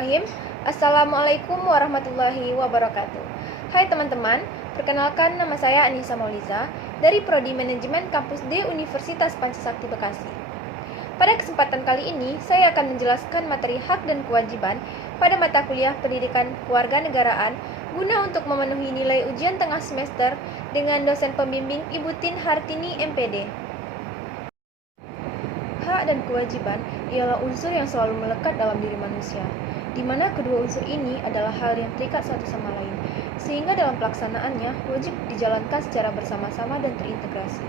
Bismillahirrahmanirrahim. Assalamualaikum warahmatullahi wabarakatuh. Hai teman-teman, perkenalkan nama saya Anissa Mauliza dari Prodi Manajemen Kampus D Universitas Pancasakti Bekasi. Pada kesempatan kali ini, saya akan menjelaskan materi hak dan kewajiban pada mata kuliah Pendidikan Kewarganegaraan guna untuk memenuhi nilai ujian tengah semester dengan dosen pembimbing Ibu Tin Hartini MPD. Hak dan kewajiban ialah unsur yang selalu melekat dalam diri manusia, di mana kedua unsur ini adalah hal yang terikat satu sama lain, sehingga dalam pelaksanaannya wajib dijalankan secara bersama-sama dan terintegrasi.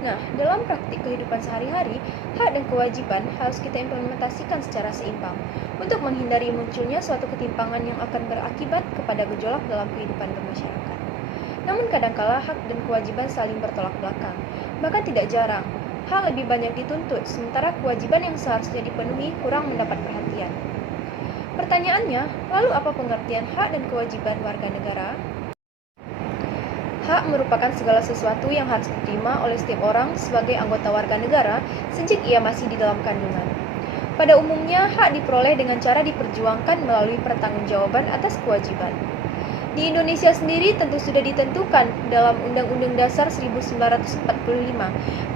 Nah, dalam praktik kehidupan sehari-hari, hak dan kewajiban harus kita implementasikan secara seimbang untuk menghindari munculnya suatu ketimpangan yang akan berakibat kepada gejolak dalam kehidupan bermasyarakat. Namun kadangkala hak dan kewajiban saling bertolak belakang, bahkan tidak jarang hal lebih banyak dituntut, sementara kewajiban yang seharusnya dipenuhi kurang mendapat perhatian. Pertanyaannya, lalu apa pengertian hak dan kewajiban warga negara? Hak merupakan segala sesuatu yang harus diterima oleh setiap orang sebagai anggota warga negara sejak ia masih di dalam kandungan. Pada umumnya, hak diperoleh dengan cara diperjuangkan melalui pertanggungjawaban atas kewajiban. Di Indonesia sendiri tentu sudah ditentukan dalam Undang-Undang Dasar 1945,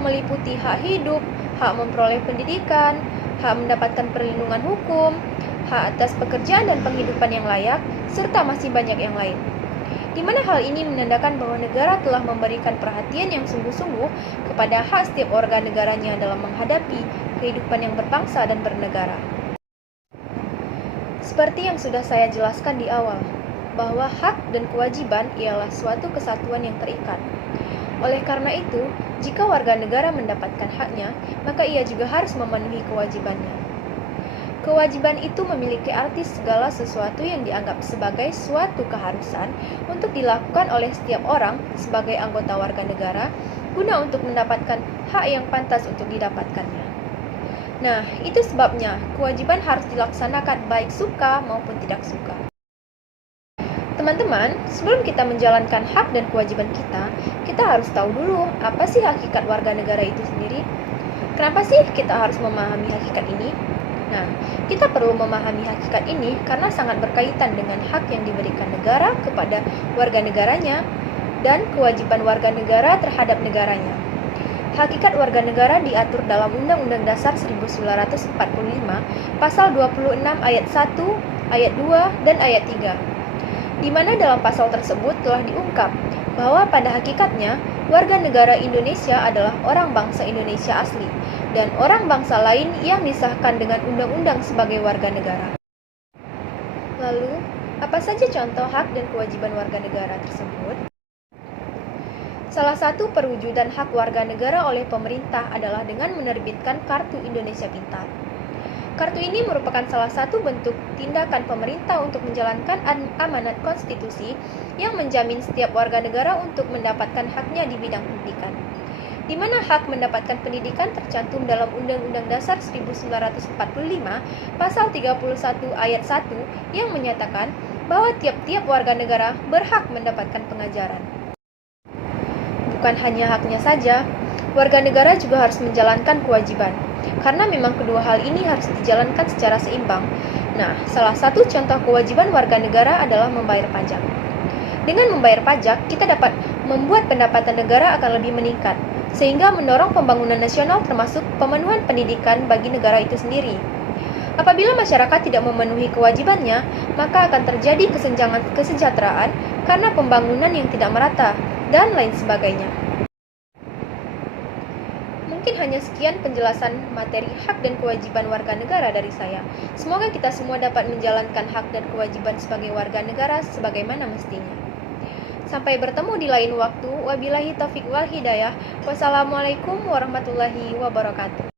meliputi hak hidup, hak memperoleh pendidikan, hak mendapatkan perlindungan hukum, hak atas pekerjaan dan penghidupan yang layak, serta masih banyak yang lain. Di mana hal ini menandakan bahwa negara telah memberikan perhatian yang sungguh-sungguh kepada hak setiap warga negaranya dalam menghadapi kehidupan yang berbangsa dan bernegara. Seperti yang sudah saya jelaskan di awal, bahwa hak dan kewajiban ialah suatu kesatuan yang terikat. Oleh karena itu, jika warga negara mendapatkan haknya, maka ia juga harus memenuhi kewajibannya. Kewajiban itu memiliki arti segala sesuatu yang dianggap sebagai suatu keharusan untuk dilakukan oleh setiap orang sebagai anggota warga negara guna untuk mendapatkan hak yang pantas untuk didapatkannya. Nah, itu sebabnya kewajiban harus dilaksanakan baik suka maupun tidak suka. Teman-teman, sebelum kita menjalankan hak dan kewajiban kita harus tahu dulu apa sih hakikat warga negara itu sendiri. Kenapa sih kita harus memahami hakikat ini? Nah, kita perlu memahami hakikat ini karena sangat berkaitan dengan hak yang diberikan negara kepada warga negaranya dan kewajiban warga negara terhadap negaranya. Hakikat warga negara diatur dalam Undang-Undang Dasar 1945, Pasal 26 ayat 1, ayat 2, dan ayat 3. Di mana dalam pasal tersebut telah diungkap bahwa pada hakikatnya warga negara Indonesia adalah orang bangsa Indonesia asli dan orang bangsa lain yang disahkan dengan undang-undang sebagai warga negara. Lalu, apa saja contoh hak dan kewajiban warga negara tersebut? Salah satu perwujudan hak warga negara oleh pemerintah adalah dengan menerbitkan Kartu Indonesia Pintar. Kartu ini merupakan salah satu bentuk tindakan pemerintah untuk menjalankan amanat konstitusi yang menjamin setiap warga negara untuk mendapatkan haknya di bidang pendidikan. Di mana hak mendapatkan pendidikan tercantum dalam Undang-Undang Dasar 1945, Pasal 31 ayat 1 yang menyatakan bahwa tiap-tiap warga negara berhak mendapatkan pengajaran. Bukan hanya haknya saja, warga negara juga harus menjalankan kewajiban. Karena memang kedua hal ini harus dijalankan secara seimbang. Nah, salah satu contoh kewajiban warga negara adalah membayar pajak. Dengan membayar pajak, kita dapat membuat pendapatan negara akan lebih meningkat, sehingga mendorong pembangunan nasional termasuk pemenuhan pendidikan bagi negara itu sendiri. Apabila masyarakat tidak memenuhi kewajibannya, maka akan terjadi kesenjangan kesejahteraan karena pembangunan yang tidak merata, dan lain sebagainya. Mungkin hanya sekian penjelasan materi hak dan kewajiban warga negara dari saya. Semoga kita semua dapat menjalankan hak dan kewajiban sebagai warga negara sebagaimana mestinya. Sampai bertemu di lain waktu. Wabillahi taufiq wal hidayah. Wassalamualaikum warahmatullahi wabarakatuh.